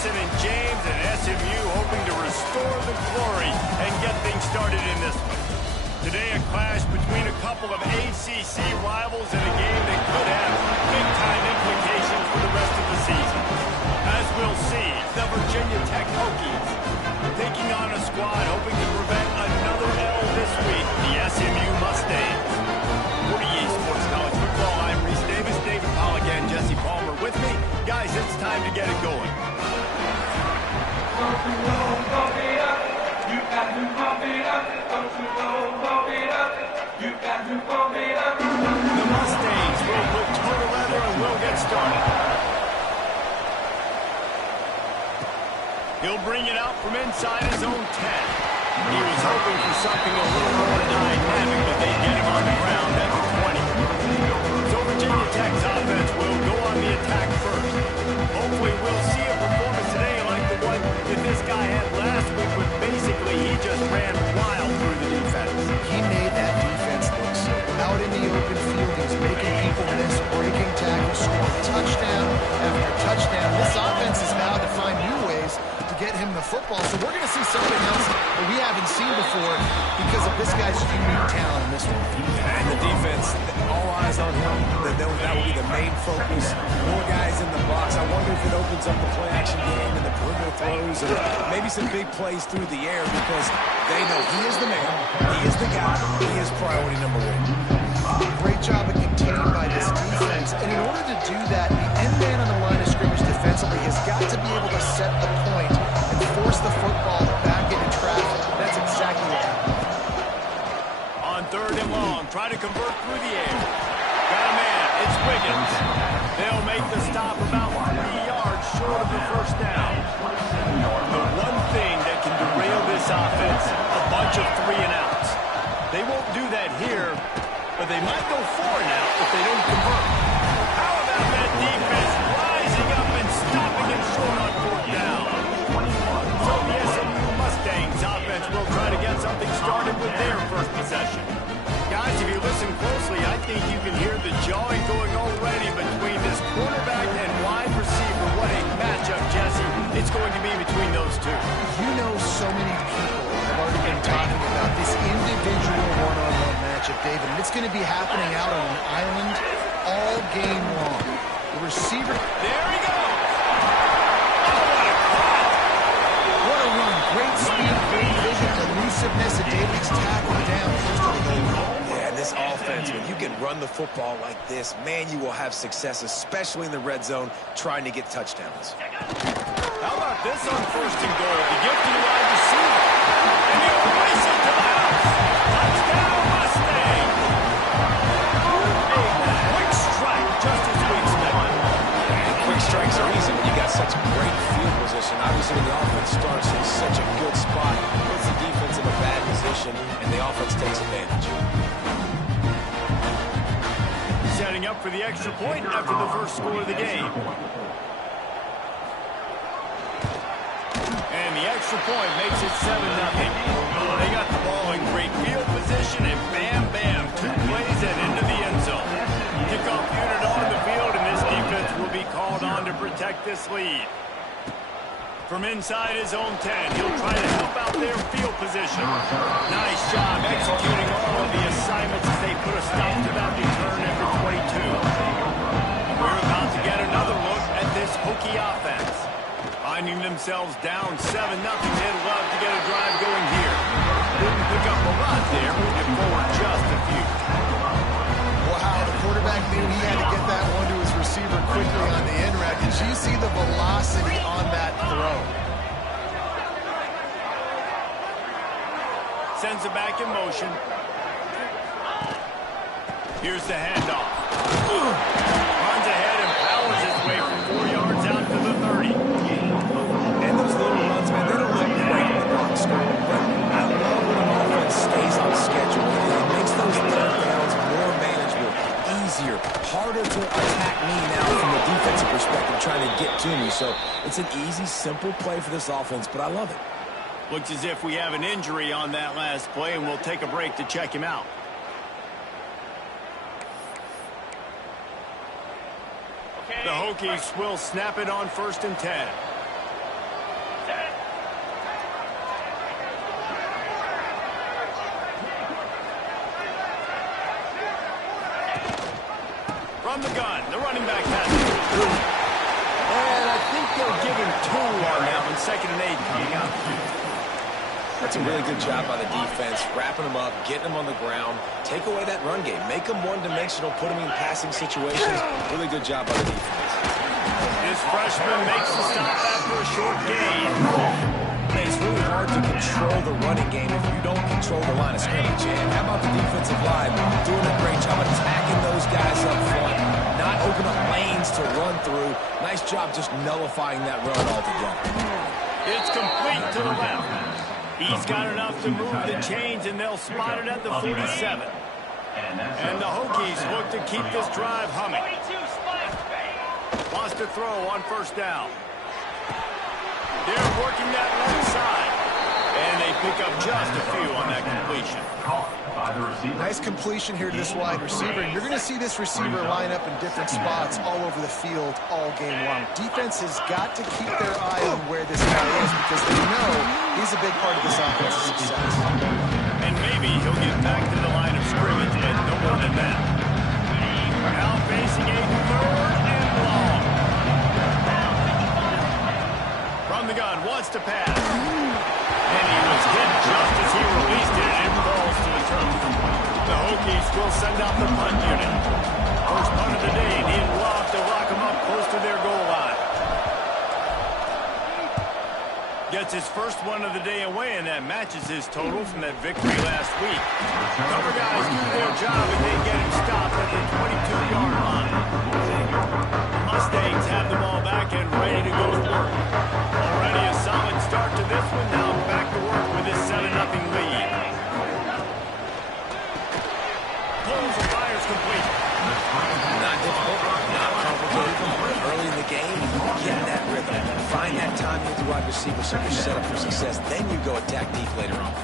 Mason and James, and SMU hoping to restore the glory and get things started in this one. Today, a clash between a couple of ACC rivals in a game that could have big-time implications for the rest of the season. As we'll see, the Virginia Tech Hokies taking on a squad hoping to prevent another L this week, the SMU Mustangs. For EA Sports College Football, I'm Reese Davis, David Pollack, and Jesse Palmer with me. Guys, it's time to get it going. The Mustangs will put total leather and we'll get started. He'll bring it out from inside his own 10. He was hoping for something a little more dynamic, but they get him on the ground at the 20. So Virginia Tech's offense will go on the attack first. Hopefully we'll see a performance today like the one that this guy had last week, but basically he just ran wild through the defense. He made that defense look silly. Out in the open field, he's making people miss, breaking tackles, scoring touchdown after touchdown. This offense is now to find new ways to get him the football. So we're going to see something else that we haven't seen before because of this guy's unique talent in this one. And the defense, all eyes on him. That will be the main focus. More guys in the box. I wonder if it opens up the play-action game and the perimeter throws and maybe some big plays through the air because they know he is the man, he is the guy, he is priority number one. Great job of containing by this defense. And in order to do that, the end man on the line of scrimmage defensively has got to be able to set the point and force the football back into traffic. That's exactly what happened. On 3rd and long, try to convert through the air. Got a man, it's Wiggins. They'll make the stop about 3 yards short of the first down. The one thing that can derail this offense, a bunch of 3 and outs. They won't do that here, but they might go 4 and out if they don't convert. How about that defense rising up and stopping him short on 4th down? So the SMU Mustangs offense will try to get something started with their first possession. Guys, if you listen closely, I think you can hear the jawing going already between this quarterback and wide receiver. What a matchup, Jesse, it's going to be between those two. You know, so many people have already been talking about this individual one-on-one matchup, David, and it's going to be happening out on an island all game long. The receiver... There he goes! What a run. Great speed, great vision, elusiveness, and David's tackled down close to the goal. Yeah, this offense, when you can run the football like this, man, you will have success, especially in the red zone, trying to get touchdowns. How about this on 1st and goal? The gift to the wide receiver. And he'll race it to the house. Touchdown, Mustang! A quick strike, just as we expected. And quick strikes are easy when you got such great field position. Obviously, when the offense starts in such a good spot, it puts the defense in a bad position, and the offense takes advantage. Setting up for the extra point after the first score of the game. And the extra point makes it 7-0. They got the ball in great field position, and bam, bam, 2 plays and into the end zone. Kickoff unit on the field, and this defense will be called on to protect this lead. From inside his own 10, he'll try to help out their field position. Nice job executing all of the assignments as they put a stop to that return after 22. We're about to get another look at this Hokie offense. Finding themselves down 7-0, they'd love to get a drive going here. Didn't pick up a lot there, moving forward just a few. Wow, the quarterback knew he had to get that one to his receiver quickly on the end route. Did you see the velocity on that throw? Sends it back in motion. Here's the handoff. Runs ahead and powers his way from 4 yards out to the 30. And those little runs, man, they don't look great in the box score. But I love when an offense stays on schedule. It makes those 3rd downs more manageable, easier, harder to attack me now from the defensive perspective, trying to get to me. So it's an easy, simple play for this offense, but I love it. Looks as if we have an injury on that last play, and we'll take a break to check him out. The Hokies will snap it on 1st and 10. 2nd and 8 coming up. That's a really good job by the defense, wrapping them up, getting them on the ground, take away that run game, make them one-dimensional, put them in passing situations. Really good job by the defense. This freshman makes the stop after a short gain. It's really hard to control the running game if you don't control the line of scrimmage. And how about the defensive line doing a great job attacking those guys up front, not open up lanes to run through. Nice job just nullifying that run altogether. It's complete to the left. He's got enough to move the chains, and they'll spot it at the 47. And the Hokies look to keep this drive humming. Lost a throw on 1st down. They're working that left side. And they pick up just a few on that completion. Nice completion here to this wide receiver. And you're going to see this receiver line up in different spots all over the field all game long. Defense has got to keep their eye on where this guy is because they know he's a big part of this offense's success. And maybe he'll get back to the line of scrimmage, but no more than that. Now facing a 3rd and long. From the gun, wants to pass. And he was hit just as he released it, and it falls to the turf. The Hokies will send out the punt unit. First punt of the day, Ian Roth to lock them up close to their goal line. Gets his first one of the day away, and that matches his total from that victory last week. Cover guys do their job, and they get him stopped at the 22-yard line. The Mustangs have the ball back and ready to go to work. Already a solid start to this one. Now back to work with this 7-0 lead. Pulls and fires complete. Not difficult, not complicated. Early in the game, get that rhythm. Find that time with the wide receiver so you're set up for success. Then you go attack deep later on.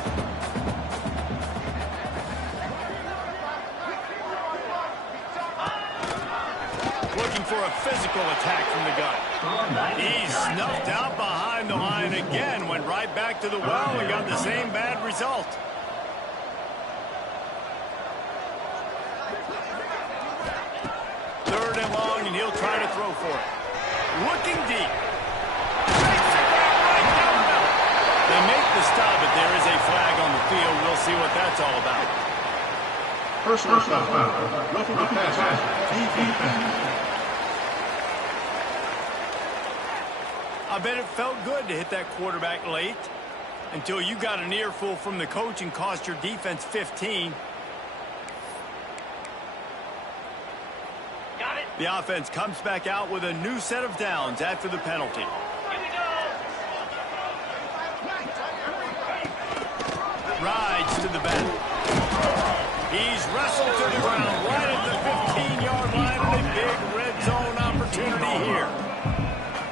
Looking for a physical attack from the gun. He's snuffed out behind the line again. Went right back to the well and got the same bad result. Third and long, and he'll try to throw for it. Looking deep. They make the stop, but there is a flag on the field. We'll see what that's all about. Personal foul. Roughing the passer. I bet it felt good to hit that quarterback late until you got an earful from the coach and cost your defense 15. The offense comes back out with a new set of downs after the penalty. Rides to the back. He's wrestled to the ground right at the 15-yard line, and a big red zone opportunity here.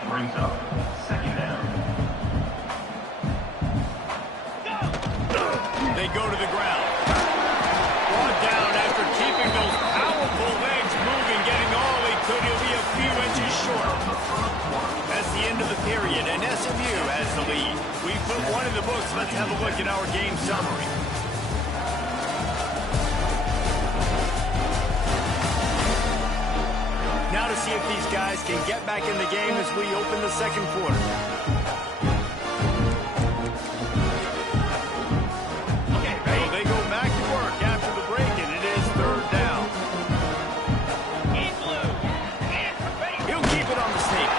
Brings up 2nd down. They go to the ground. Brought down after keeping those powerful legs moving, getting all he could. He'll be a few inches short. That's the end of the period, and SMU has the lead. We put one in the books. Let's have a look at our game summary. Now to see if these guys can get back in the game as we open the 2nd quarter. So they go back to work after the break, and it is 3rd down. He'll keep it on the sneak.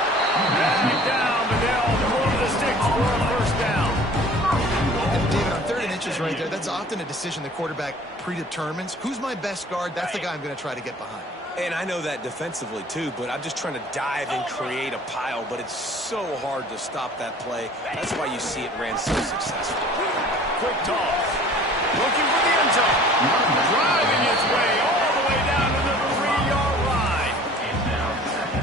Back down, but they'll pull the sticks for a 1st down. And David, on 3rd and inches right there, that's often a decision the quarterback predetermines. Who's my best guard? That's the guy I'm going to try to get behind. And I know that defensively, too, but I'm just trying to dive and create a pile, but it's so hard to stop that play. That's why you see it ran so successful. Quick toss. Looking for the end zone. Driving his way all the way down to the 3-yard line.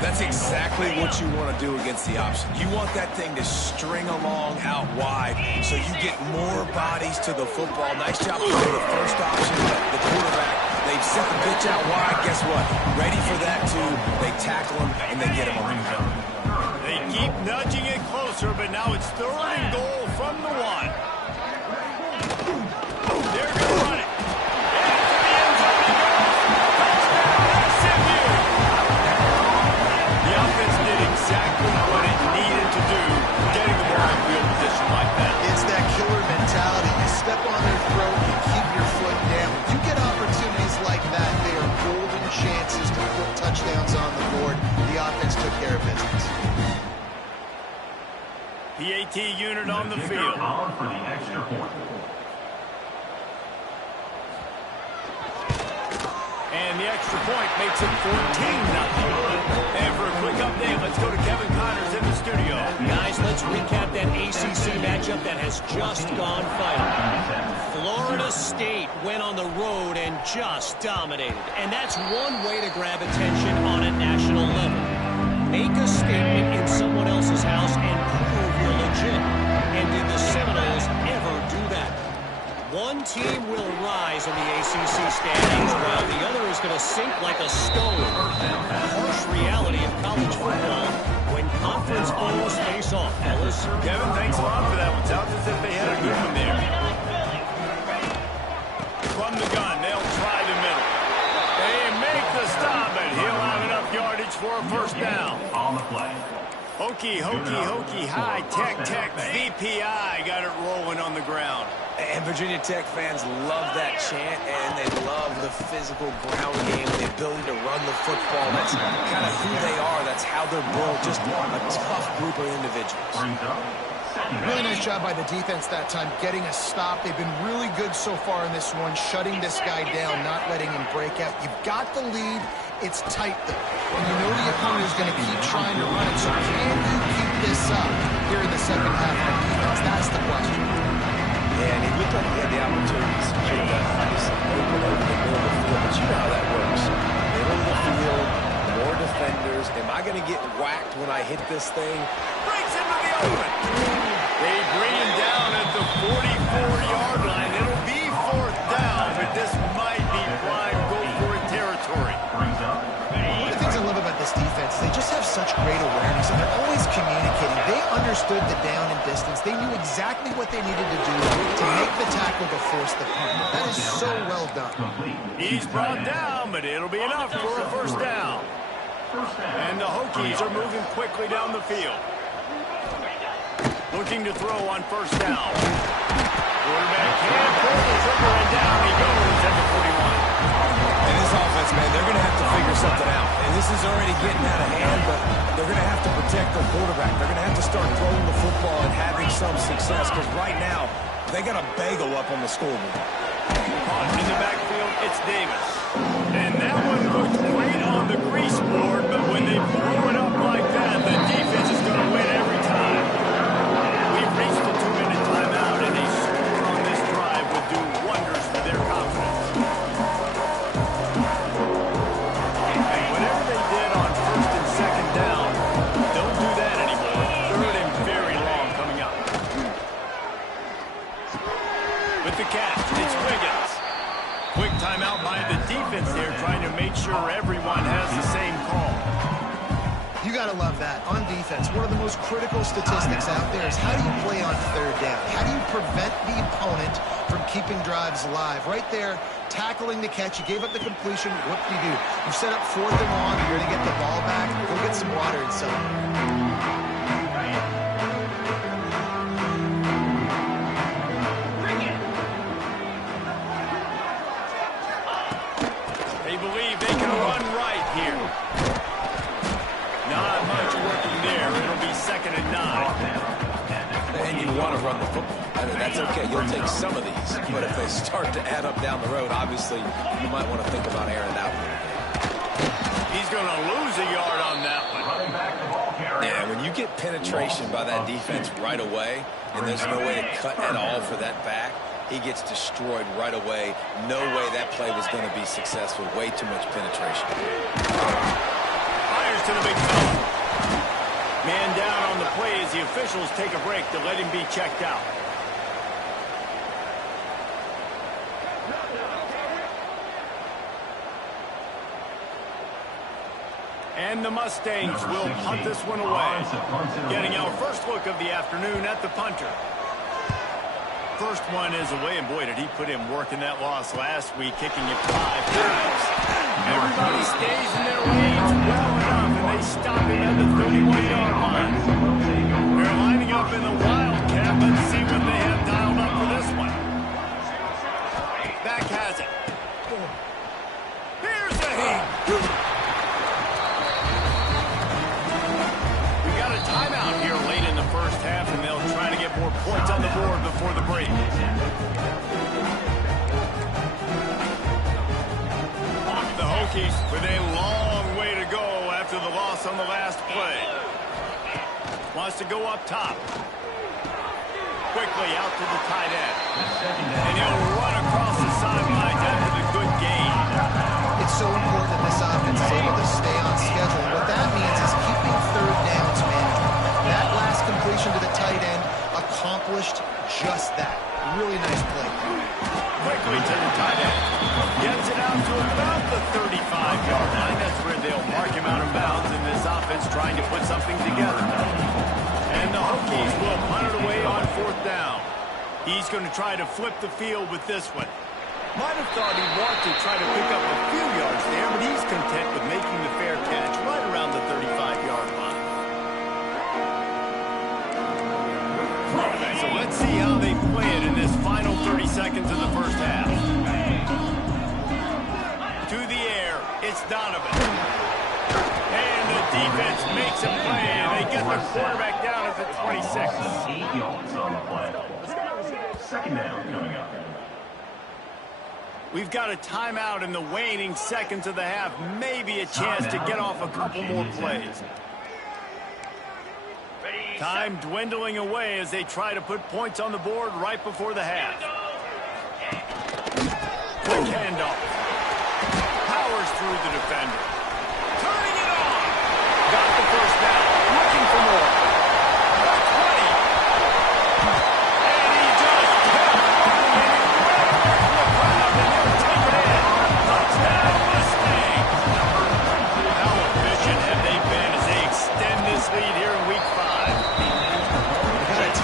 That's exactly what you want to do against the option. You want that thing to string along out wide so you get more bodies to the football. Nice job for the first option, the quarterback. They've set the pitch out wide. Guess what? Ready for that, too. They tackle him, and they get him on the ground. They keep nudging it closer, but now it's 3rd and goal from the 1. They're going to run it. And to the end zone he goes. Touchdown, SMU. The offense did exactly what it needed to do, getting the ball care of business. PAT unit on the Kicker field. on for the extra point. And the extra point makes it 14-0. And for a quick update, let's go to Kevin Connors in the studio. Guys, let's recap that ACC matchup that has just gone final. Florida State went on the road and just dominated. And that's one way to grab attention on a national level. Make a statement in someone else's house and prove you're legit. And did the Seminoles ever do that? One team will rise in the ACC standings while the other is going to sink like a stone. Harsh reality of college football when conference foes face off, fellas. Kevin, thanks a lot for that one. Sounds as if they had a good one there. From the gun, they'll try the middle. They make the stop, and he'll have enough yardage for a first down. On the play. Hokey, high, tech, VPI got it rolling on the ground. And Virginia Tech fans love that chant, and they love the physical ground game, the ability to run the football. That's kind of who they are. That's how they're built. Just a tough group of individuals. Brings up second down. Really nice job by the defense that time, getting a stop. They've been really good so far in this one, shutting this guy down, not letting him break out. You've got the lead. It's tight, though. And you know the opponent is going to keep trying to run it. So can you keep this up here in the second half on defense? That's the question. Yeah, and he looked like he had the opportunity to secure that nice open over the middle of the field. But you know how that works. Middle of the field, more defenders. Am I going to get whacked when I hit this thing? Breaks into the open. They bring him down at the 44-yard line. It'll be fourth down, but this might be prime go-for-it territory. Brings up One of the things I love about this defense, they just have such great awareness, and they're always communicating. They understood the down and distance. They knew exactly what they needed to do to make the tackle to force the punt. That is so well done. complete. He's brought down, but it'll be enough for a first down. First down. And the Hokies are moving quickly down the field. Looking to throw on first down. Quarterback can't pull the trigger, and down he goes at the 41. And this offense, man, they're going to have to figure something out. And this is already getting out of hand, but they're going to have to protect their quarterback. They're going to have to start throwing the football and having some success, because right now, they got a bagel up on the scoreboard. Caught in the backfield, it's Davis. And that one looked great on the grease board, but when they blow it up like that, the defense is going to win every time. We've reached the 2-minute timeout, and a score on this drive would do wonders for their confidence. And whatever they did on first and second down, don't do that anymore. Third and very long coming up. With the catch, it's Wiggins. Quick timeout by the defense there, trying to make sure everyone has the same call. You got to love that. On defense, one of the most critical statistics out there is how do you play on third down? How do you prevent the opponent from keeping drives alive? Right there, tackling the catch. You gave up the completion. What do? You set up fourth and long. You're going to get the ball back. Go get some water and some. They believe they can run right here. Not much working there. It'll be second and 9. And you want to run the football. I mean, that's okay. You'll take some of these. But if they start to add up down the road, obviously, you might want to think about airing it out. He's going to lose a yard on that one. Running back the ball carrier. Yeah, when you get penetration by that defense right away, and there's no way to cut at all for that back, he gets destroyed right away. No way that play was going to be successful. Way too much penetration. Fires to the big fella. Man down on the play as the officials take a break to let him be checked out. And the Mustangs will punt this one away. Getting our first look of the afternoon at the punter. First one is away, and boy, did he put in work in that loss last week, kicking it 5 times. Everybody stays in their lanes well enough, and they stop him at the 31-yard line. They're lining up in the Wildcat. Let's see what they have dialed up for this one. Back has it. Here's the heat. before the break. The Hokies with a long way to go after the loss on the last play. Wants to go up top. Quickly out to the tight end. And he'll run across the sidelines after the good gain. It's so important that this offense is able to stay on schedule. What that means is keeping third downs manageable. That last completion to the tight end accomplished just that. Really nice play. Quickly to the tight end. Gets it out to about the 35-yard line. That's where they'll mark him out of bounds in this offense trying to put something together. And the Hokies will punt it away on fourth down. He's going to try to flip the field with this one. Might have thought he'd want to try to pick up a few yards there, but he's content with making the fair catch right around the 35-yard line. So let's see how they play it in this final 30 seconds of the first half. To the air, it's Donovan. And the defense makes a play, and they get the quarterback down at the 26. 8 yards on the play. Second down coming up. We've got a timeout in the waning seconds of the half. Maybe a chance to get off a couple more plays. Time dwindling away as they try to put points on the board right before the half. Quick handoff. Powers through the defender. Turning it on. Got the first down. Looking for more. The 20. And he just kept running and he ran away from the crowd and they'll take it in. Touchdown Mustang. How efficient have they been as they extend this lead here in week 5?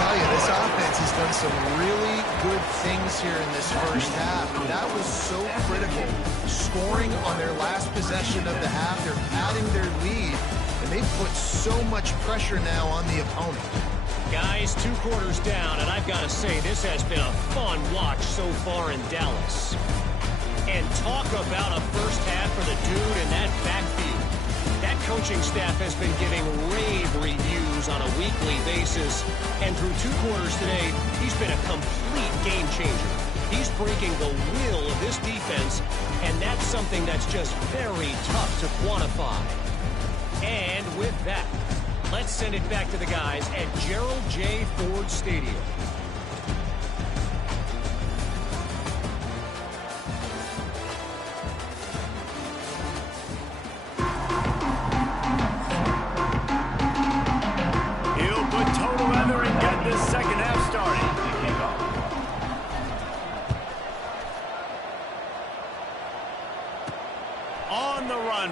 This offense has done some really good things here in this first half. And that was so critical. Scoring on their last possession of the half. They're padding their lead. And they've put so much pressure now on the opponent. Guys, 2 quarters down, and I've got to say, this has been a fun watch so far in Dallas. And talk about a first half for the dude in that backfield. That coaching staff has been giving rave reviews on a weekly basis. And through 2 quarters today, he's been a complete game changer. He's breaking the will of this defense, and that's something that's just very tough to quantify. And with that, let's send it back to the guys at Gerald J. Ford Stadium.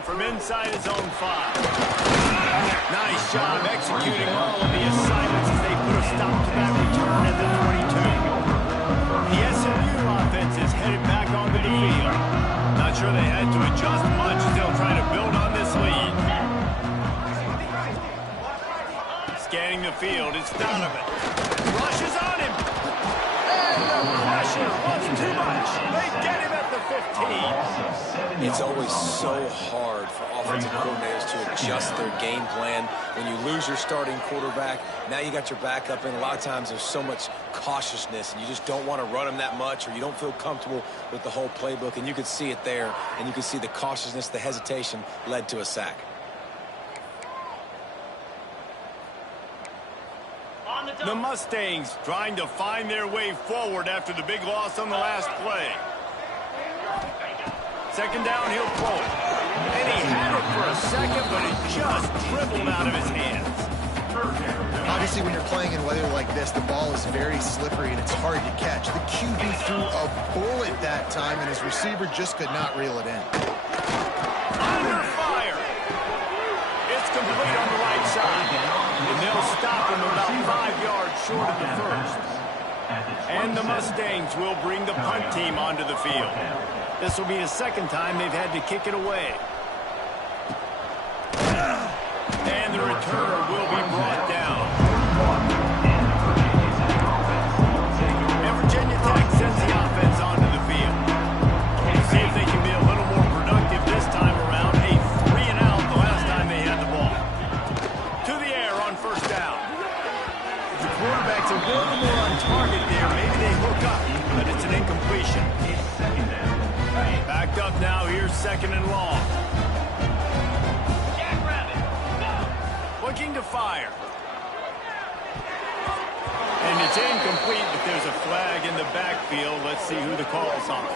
From inside his own 5. Nice job executing all of the assignments as they put a stop to that return at the 22. The SMU offense is headed back onto the field. Not sure they had to adjust much as they'll try to build on this lead. Scanning the field, it's Donovan. Rushes on him. And the pressure was too much. They get him at the 15. It's always so hard for offensive coordinators to adjust their game plan. When you lose your starting quarterback, now you got your backup in. A lot of times there's so much cautiousness, and you just don't want to run them that much, or you don't feel comfortable with the whole playbook. And you could see it there, and you could see the cautiousness, the hesitation led to a sack. The Mustangs trying to find their way forward after the big loss on the last play. Second down, he'll throw it. And he had it for a second, but it just dribbled out of his hands. Obviously, when you're playing in weather like this, the ball is very slippery and it's hard to catch. The QB threw a bullet that time, and his receiver just could not reel it in. Under fire. It's complete on the right side. And they'll stop him about 5 yards short of the first. And the Mustangs will bring the punt team onto the field. This will be the second time they've had to kick it away. And the returner will be brought down. And Virginia Tech sends the offense onto the field. See if they can be a little more productive this time around. A 3-and-out the last time they had the ball. To the air on first down. The quarterback's a little more on target there. look up, but it's an incompletion. Backed up now, here's 2nd and long. Looking to fire. And it's incomplete, but there's a flag in the backfield. Let's see who the call is on.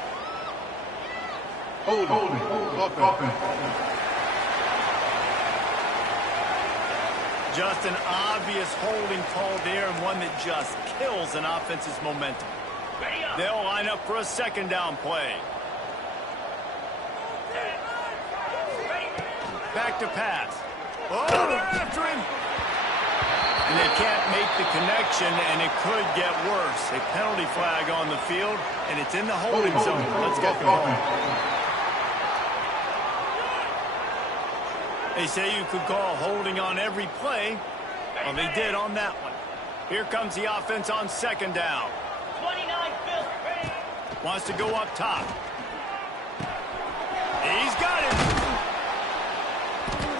Holding. Just an obvious holding call there, and one that just kills an offense's momentum. They'll line up for a 2nd down play. Back to pass. Oh, they're after him. And they can't make the connection, and it could get worse. A penalty flag on the field, and it's in the holding zone. Let's get the ball. They say you could call holding on every play. Well, they did on that one. Here comes the offense on 2nd down. 29 Phil. Wants to go up top. He's got it.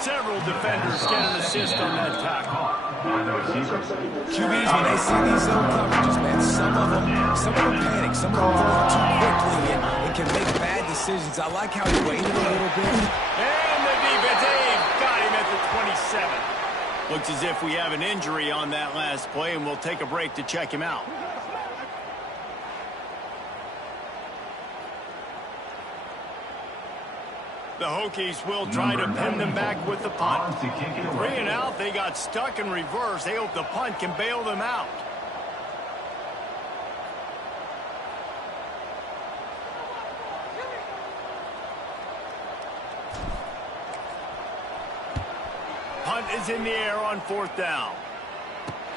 Several defenders get an assist on that tackle. QBs, when they see these zone coverages, man, some of them panic. Some of them throw too quickly and can make bad decisions. I like how he waited a little bit. And the defense, they've got him at the 27. Looks as if we have an injury on that last play, and we'll take a break to check him out. The Hokies will try to pin them back with the punt. 3 and out, they got stuck in reverse. They hope the punt can bail them out. Punt is in the air on 4th down.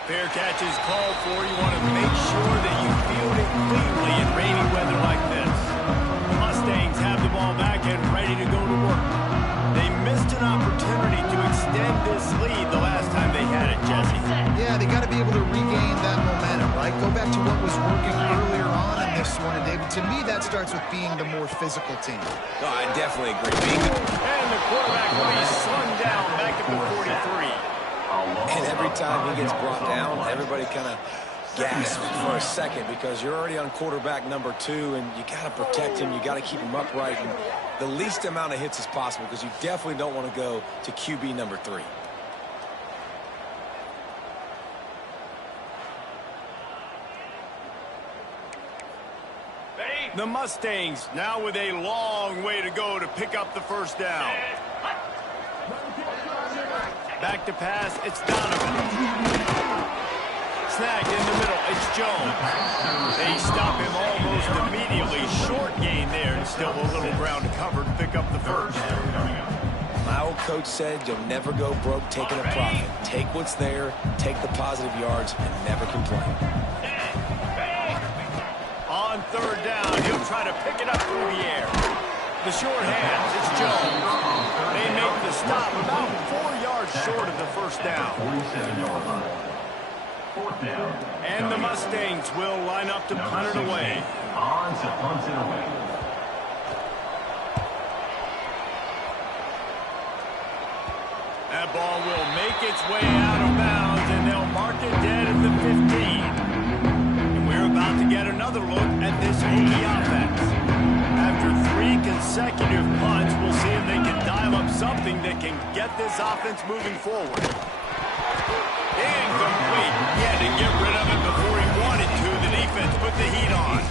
Fair catch is called for. You want to make sure that you field it cleanly in rainy weather like this. Mustangs have the ball back and ready to go to work. They missed an opportunity to extend this lead the last time they had it, Jesse. Yeah, they got to be able to regain that momentum, right? Go back to what was working earlier on in this one, and David, to me, that starts with being the more physical team. No, I definitely agree. And the quarterback will be slung down back at the 43. And every time he gets brought down, everybody kind of gasps for a second because you're already on quarterback number 2, and you got to protect him. You got to keep him upright and the least amount of hits as possible because you definitely don't want to go to QB number 3. The Mustangs now with a long way to go to pick up the 1st down. Back to pass, it's Donovan. Snagged in the middle, it's Jones. They stop him almost immediately. Short gain there, and still a little ground covered to pick up the 1st. My old coach said you'll never go broke taking a profit. Take what's there, take the positive yards, and never complain. On 3rd down, he'll try to pick it up through the air. The short hands, it's Jones. They make the stop about 4 yards short of the 1st down. 47-yard line. 4th down. And the Mustangs will line up to punt it away. On to punt it away. That ball will make its way out of bounds, and they'll mark it dead at the 15. And we're about to get another look at this Hokie offense. After 3 consecutive punts, we'll see if they can dial up something that can get this offense moving forward. Incomplete. He had to get rid of it before he wanted to. The defense put the heat on.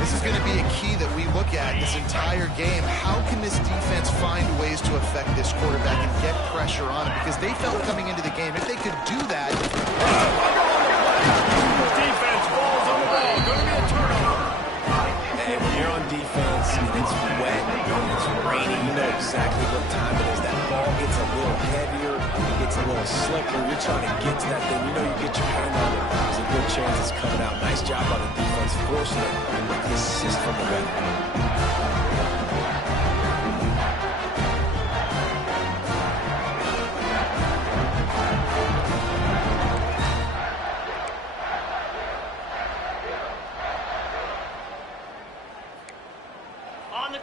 This is going to be a key that we look at this entire game. How can this defense find ways to affect this quarterback and get pressure on him? Because they felt coming into the game, if they could do that... Defense falls on the ball. Going to be a turnover. And when you're on defense and it's wet and it's rainy, you know exactly what time it is. That ball gets a little heavier, it gets a little slicker. You're trying to get to that thing. You know you get your hand on it. There's a good chance it's coming out. Nice job on the defense, forcing it with the assist from the ref.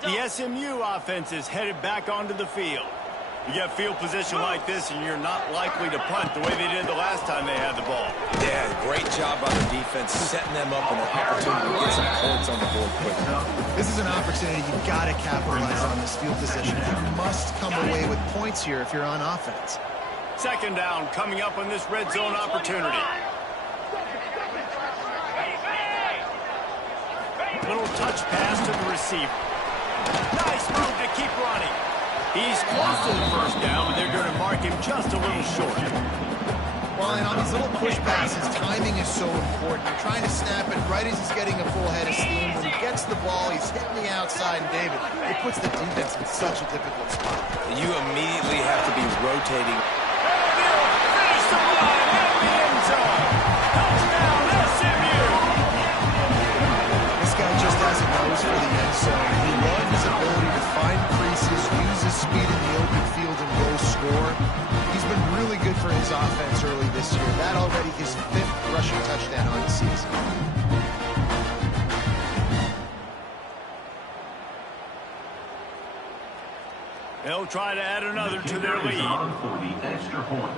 The SMU offense is headed back onto the field. You get field position like this, and you're not likely to punt the way they did the last time they had the ball. Yeah, great job by the defense, setting them up and an opportunity to get some points on the board quickly. This is an opportunity you've got to capitalize on this field position. You must come away with points here if you're on offense. Second down coming up on this red zone opportunity. Little touch pass to the receiver. Nice move to keep running. He's close to the first down, but they're going to mark him just a little short. Well, and on these little push passes, timing is so important. You're trying to snap it right as he's getting a full head of steam. When he gets the ball, he's hitting the outside, and David, it puts the defense in such a difficult spot. You immediately have to be rotating. Finish the line in the end zone. Touchdown, SMU. This guy just has a nose for the end zone. He loves his ability to find creases, use his speed in the open field, and go score. He's been really good for his offense early this year. That already his 5th rushing touchdown on the season. They'll try to add another to their lead. For the extra point.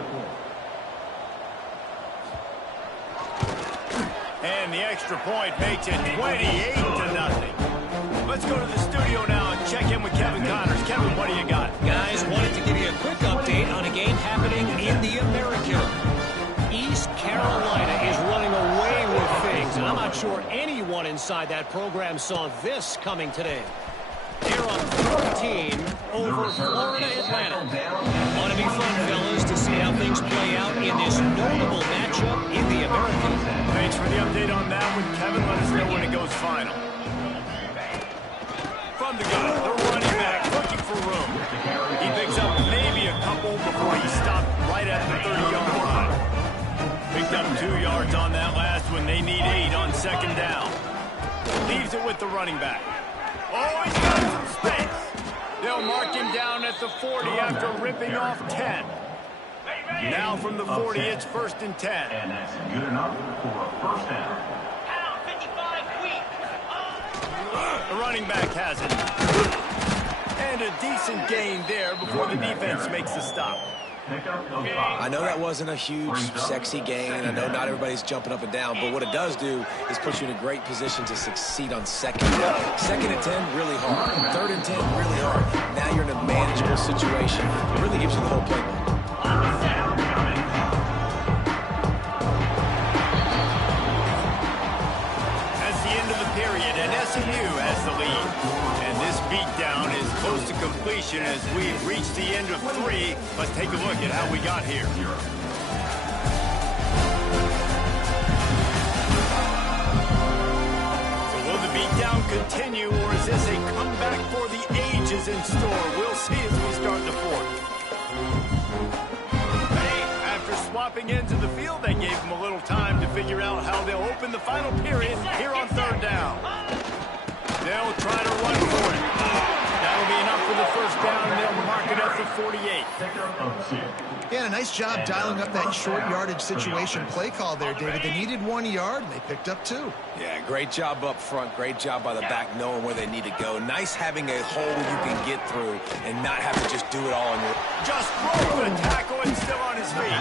And the extra point makes it 28-0. Let's go to the studio now and check in with Kevin Connors. Kevin, what do you got? Guys, wanted to give you a quick update on a game happening in the American. East Carolina is running away with things, and I'm not sure anyone inside that program saw this coming today. They're up 14 over Florida Atlantic. Want to be fun, fellas, to see how things play out in this notable matchup in the American. Thanks for the update on that one, Kevin. Let us know when it goes final. From the gun, the running back looking for room. He picks up maybe a couple before he stopped right at the 30-yard line. Picked up 2 yards on that last one. They need 8 on second down. Leaves it with the running back. Oh, he's got some space. They'll mark him down at the 40 after ripping off 10. Now from the 40, it's 1st and 10. And that's good enough for a first down. The running back has it. And a decent gain there before the defense makes the stop. I know that wasn't a huge, sexy gain. I know not everybody's jumping up and down, but what it does do is put you in a great position to succeed on second down. 2nd and 10, really hard. 3rd and 10, really hard. Now you're in a manageable situation. It really gives you the whole playbook. That's the end of the period, and SMU has the lead. And this beatdown is close to completion as we've reached the end of 3. Let's take a look at how we got here. So will the beatdown continue, or is this a comeback for the ages in store? We'll see as we start the 4th. After swapping into the field, they gave them a little time to figure out how they'll open the final period here on 3rd down. They'll try to run for it. That'll be enough for the first down, and they'll mark it at the 48. Yeah, a nice job dialing up that short yardage situation play call there, David. They needed 1 yard, and they picked up 2. Yeah, great job up front. Great job by the back knowing where they need to go. Nice having a hole you can get through and not have to just do it all on your... Just broke the tackle and still on his feet.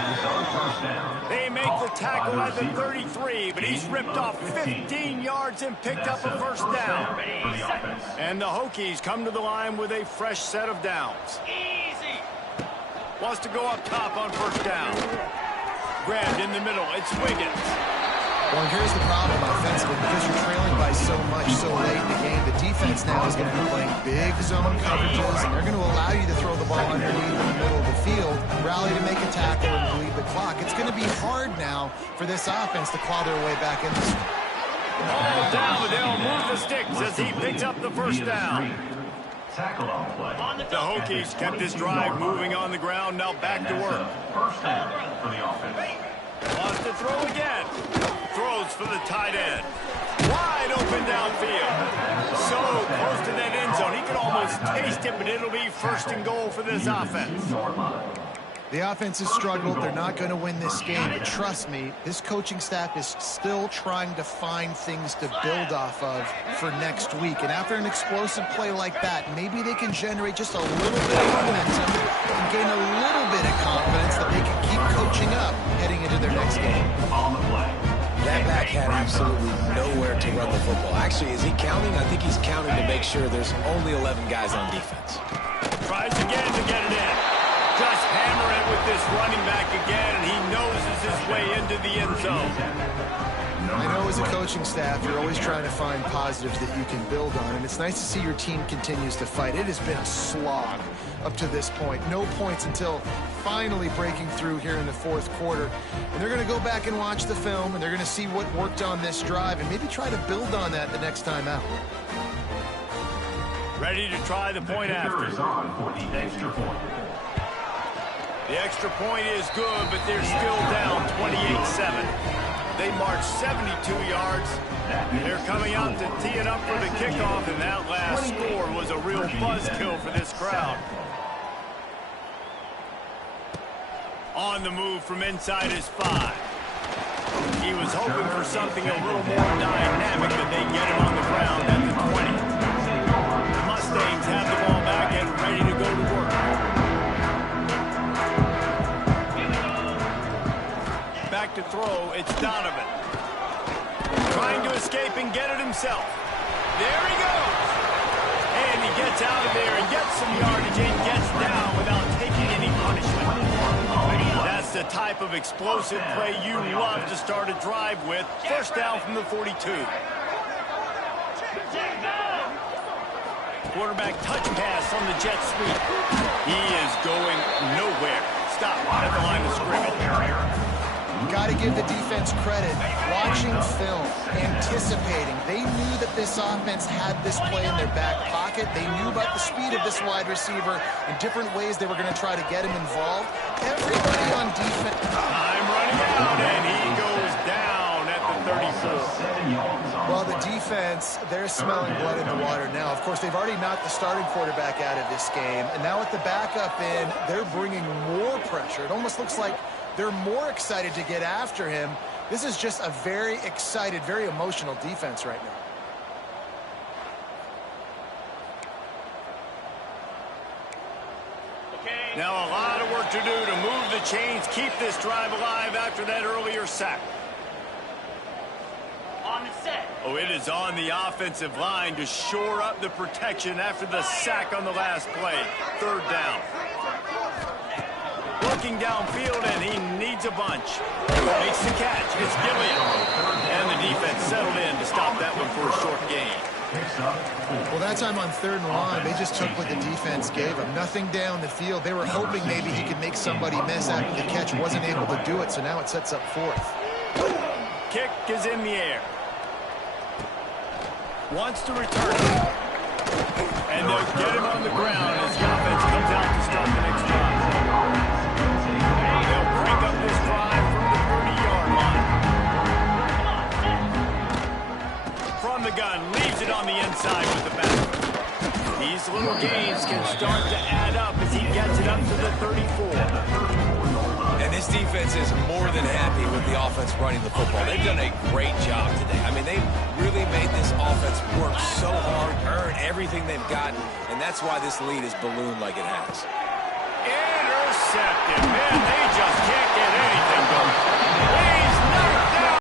They make the tackle at the 33, but he's ripped off 15 yards and picked up a first down. And the Hokies come to the line with a fresh set of downs. Wants to go up top on first down. Grabbed in the middle. It's Wiggins. Well, and here's the problem offensively. Because you're trailing by so much so late in the game, the defense now is going to be playing big zone coverages, and they're going to allow you to throw the ball underneath in the middle of the field, rally to make a tackle, and bleed the clock. It's going to be hard now for this offense to claw their way back in this one. Ball down, but they'll move the sticks as he picks up the first down. Tackle on play. The Hokies kept this drive moving on the ground, now back to work. First down for the offense. Wants to throw again. Throws for the tight end. Wide open downfield. So close to that end zone. He could almost taste it, but it'll be 1st and goal for this offense. The offense has struggled. They're not going to win this game. But trust me, this coaching staff is still trying to find things to build off of for next week. And after an explosive play like that, maybe they can generate just a little bit of momentum and gain a little bit of confidence that they can keep coaching up heading into their next game. On the play. That back had absolutely nowhere to run the football. Actually, is he counting? I think he's counting to make sure there's only 11 guys on defense. Tries again to get it in. Just hammer it with this running back again, and he noses his way into the end zone. I know as a coaching staff, you're always trying to find positives that you can build on, and it's nice to see your team continues to fight. It has been a slog up to this point. No points until finally breaking through here in the fourth quarter. And they're going to go back and watch the film, and they're going to see what worked on this drive and maybe try to build on that the next time out. Ready to try the point after. Kicker is on for the extra point. The extra point is good, but they're still down 28-7. They marched 72 yards. They're coming out to tee it up for the kickoff, and that last score was a real buzzkill for this crowd. On the move from inside his 5. He was hoping for something a little more dynamic, but they get him on the ground at the 20. The Mustangs have the ball back and ready to go to work. Back to throw, it's Donovan. Trying to escape and get it himself. There he goes. And he gets out of there and gets some yardage and gets down without taking any punishment. That's the type of explosive play you love to start a drive with. First down from the 42. Quarterback touch pass on the jet sweep. He is going nowhere. Stop at the line of scrimmage. Got to give the defense credit. Watching film, anticipating. They knew that this offense had this play in their back pocket. They knew about the speed of this wide receiver and different ways they were going to try to get him involved. Everybody on defense. Time running out, and he goes down at the 34. Well, the defense, they're smelling blood in the water now. Of course, they've already knocked the starting quarterback out of this game. And now with the backup in, they're bringing more pressure. It almost looks like they're more excited to get after him. This is just a very excited, very emotional defense right now. Now a lot of work to do to move the chains, keep this drive alive after that earlier sack. On the set. Oh, it is on the offensive line to shore up the protection after the sack on the last play. Third down. Looking downfield, and he needs a bunch. Makes the catch. It's Gilliam. And the defense settled in to stop that one for a short gain. Well, that time on 3rd and long, they just took what the defense gave them. Nothing down the field. They were hoping maybe he could make somebody miss after the catch. Wasn't able to do it, so now it sets up 4th. Kick is in the air. Wants to return it. And they'll get him on the ground as the offense comes out to start the next drive. They'll break up this drive from the 30-yard line. From the gun, leaves it on the inside with the back. These little gains can start to add up as he gets it up to the 34. And this defense is more than happy with the offense running the football. They've done a great job today. I mean, they've really made this offense work so hard, earn everything they've gotten, and that's why this lead is ballooned like it has. Intercepted. Man, they just can't get anything going.